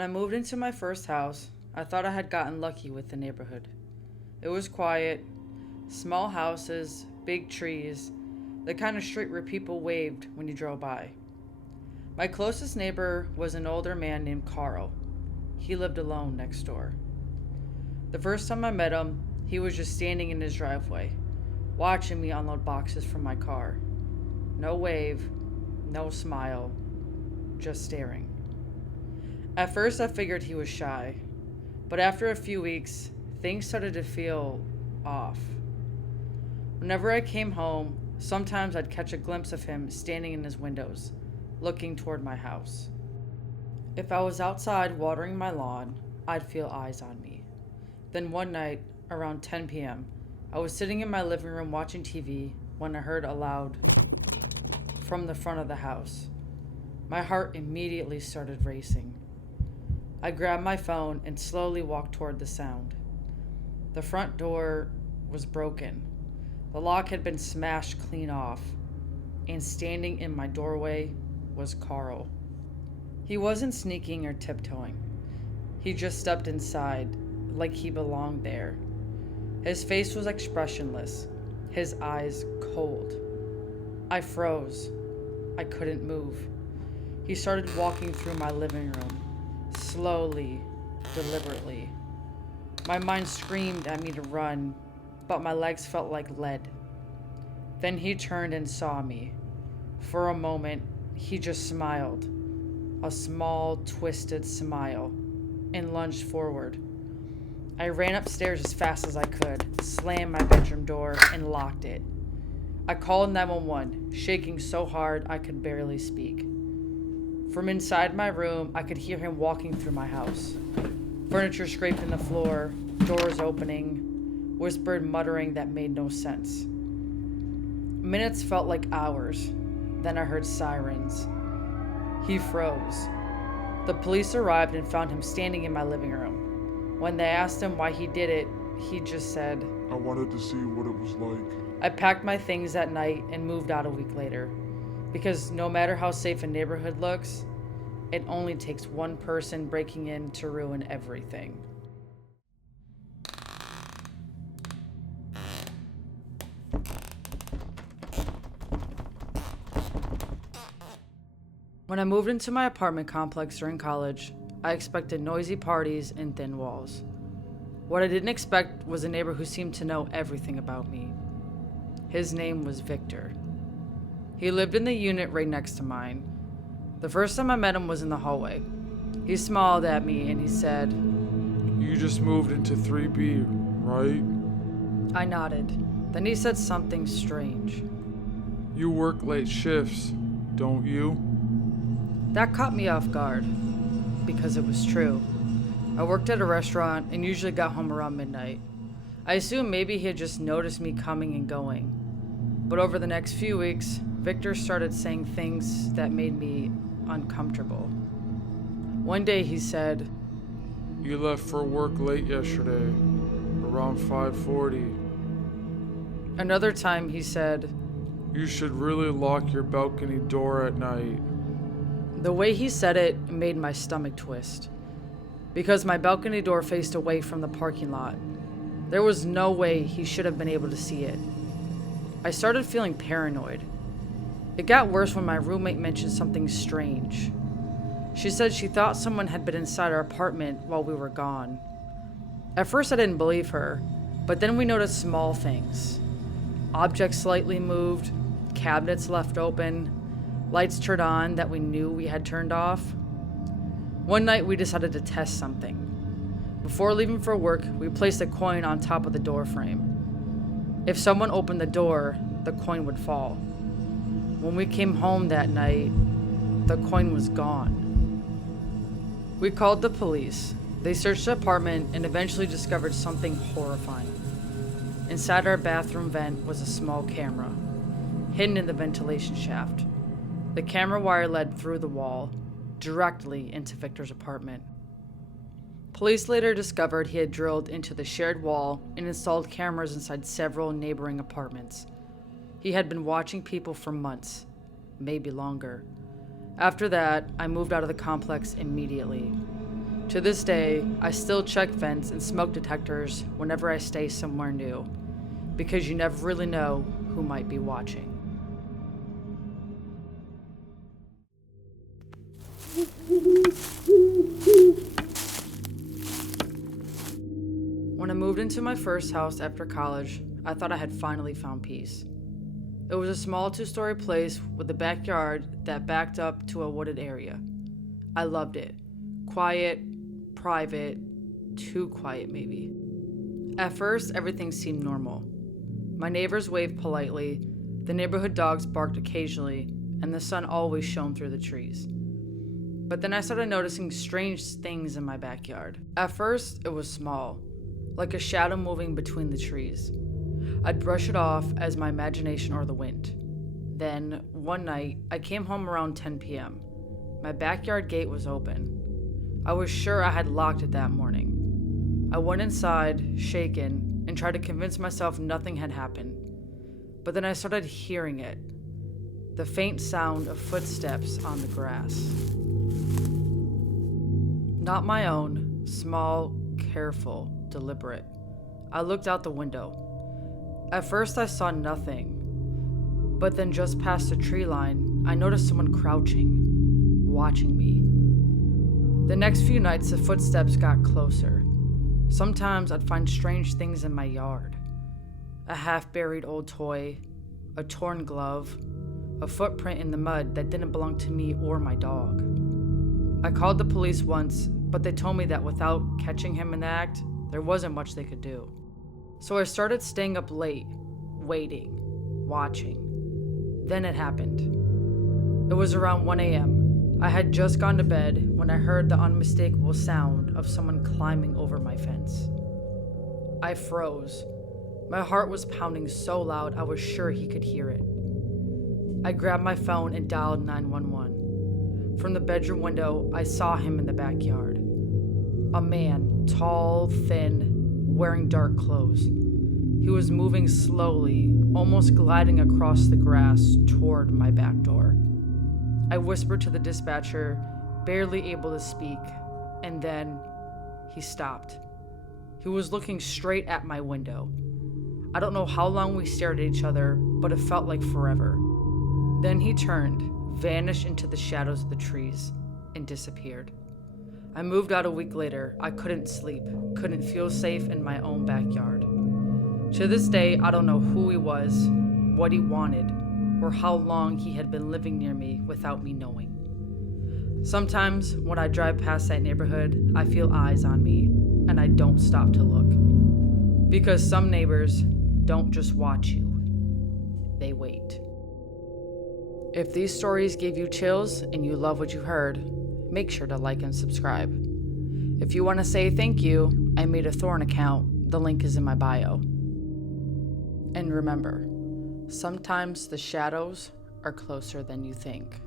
When I moved into my first house, I thought I had gotten lucky with the neighborhood. It was quiet, small houses, big trees, the kind of street where people waved when you drove by. My closest neighbor was an older man named Carl. He lived alone next door. The first time I met him, he was just standing in his driveway, watching me unload boxes from my car. No wave, no smile, just staring. At first, I figured he was shy, but after a few weeks, things started to feel off. Whenever I came home, sometimes I'd catch a glimpse of him standing in his windows, looking toward my house. If I was outside watering my lawn, I'd feel eyes on me. Then one night, around 10 p.m., I was sitting in my living room watching TV when I heard a loud from the front of the house. My heart immediately started racing. I grabbed my phone and slowly walked toward the sound. The front door was broken. The lock had been smashed clean off, and standing in my doorway was Carl. He wasn't sneaking or tiptoeing. He just stepped inside like he belonged there. His face was expressionless, his eyes cold. I froze. I couldn't move. He started walking through my living room, slowly, deliberately. My mind screamed at me to run, but my legs felt like lead. Then he turned and saw me. For a moment, he just smiled, a small, twisted smile, and lunged forward. I ran upstairs as fast as I could, slammed my bedroom door, and locked it. I called 911, shaking so hard I could barely speak. From inside my room, I could hear him walking through my house. Furniture scraping the floor, doors opening, whispered muttering that made no sense. Minutes felt like hours. Then I heard sirens. He froze. The police arrived and found him standing in my living room. When they asked him why he did it, he just said, I wanted to see what it was like. I packed my things that night and moved out a week later. Because no matter how safe a neighborhood looks, it only takes one person breaking in to ruin everything. When I moved into my apartment complex during college, I expected noisy parties and thin walls. What I didn't expect was a neighbor who seemed to know everything about me. His name was Victor. He lived in the unit right next to mine. The first time I met him was in the hallway. He smiled at me and he said, You just moved into 3B, right? I nodded. Then he said something strange. You work late shifts, don't you? That caught me off guard, because it was true. I worked at a restaurant and usually got home around midnight. I assumed maybe he had just noticed me coming and going. But over the next few weeks, Victor started saying things that made me uncomfortable. One day he said, You left for work late yesterday, around 5:40. Another time he said, You should really lock your balcony door at night. The way he said it made my stomach twist. Because my balcony door faced away from the parking lot. There was no way he should have been able to see it. I started feeling paranoid. It got worse when my roommate mentioned something strange. She said she thought someone had been inside our apartment while we were gone. At first I didn't believe her, but then we noticed small things. Objects slightly moved, cabinets left open, lights turned on that we knew we had turned off. One night we decided to test something. Before leaving for work, we placed a coin on top of the door frame. If someone opened the door, the coin would fall. When we came home that night, the coin was gone. We called the police. They searched the apartment and eventually discovered something horrifying. Inside our bathroom vent was a small camera, hidden in the ventilation shaft. The camera wire led through the wall, directly into Victor's apartment. Police later discovered he had drilled into the shared wall and installed cameras inside several neighboring apartments. He had been watching people for months, maybe longer. After that, I moved out of the complex immediately. To this day, I still check vents and smoke detectors whenever I stay somewhere new, because you never really know who might be watching. When I moved into my first house after college, I thought I had finally found peace. It was a small 2-story place with a backyard that backed up to a wooded area. I loved it. Quiet, private, too quiet maybe. At first, everything seemed normal. My neighbors waved politely, the neighborhood dogs barked occasionally, and the sun always shone through the trees. But then I started noticing strange things in my backyard. At first, it was small, like a shadow moving between the trees. I'd brush it off as my imagination or the wind. Then, one night, I came home around 10 p.m. My backyard gate was open. I was sure I had locked it that morning. I went inside, shaken, and tried to convince myself nothing had happened. But then I started hearing it. The faint sound of footsteps on the grass. Not my own, small, careful, deliberate. I looked out the window. At first I saw nothing, but then just past the tree line, I noticed someone crouching, watching me. The next few nights, the footsteps got closer. Sometimes I'd find strange things in my yard. A half-buried old toy, a torn glove, a footprint in the mud that didn't belong to me or my dog. I called the police once, but they told me that without catching him in the act, there wasn't much they could do. So I started staying up late, waiting, watching. Then it happened. It was around 1 a.m. I had just gone to bed when I heard the unmistakable sound of someone climbing over my fence. I froze. My heart was pounding so loud I was sure he could hear it. I grabbed my phone and dialed 911. From the bedroom window, I saw him in the backyard. A man, tall, thin, wearing dark clothes. He was moving slowly, almost gliding across the grass toward my back door. I whispered to the dispatcher, barely able to speak, and then he stopped. He was looking straight at my window. I don't know how long we stared at each other, but it felt like forever. Then he turned, vanished into the shadows of the trees, and disappeared. I moved out a week later. I couldn't sleep, couldn't feel safe in my own backyard. To this day, I don't know who he was, what he wanted, or how long he had been living near me without me knowing. Sometimes, when I drive past that neighborhood, I feel eyes on me, and I don't stop to look. Because some neighbors don't just watch you, they wait. If these stories gave you chills and you love what you heard, make sure to like and subscribe. If you want to say thank you, I made a Thorn account. The link is in my bio. And remember, sometimes the shadows are closer than you think.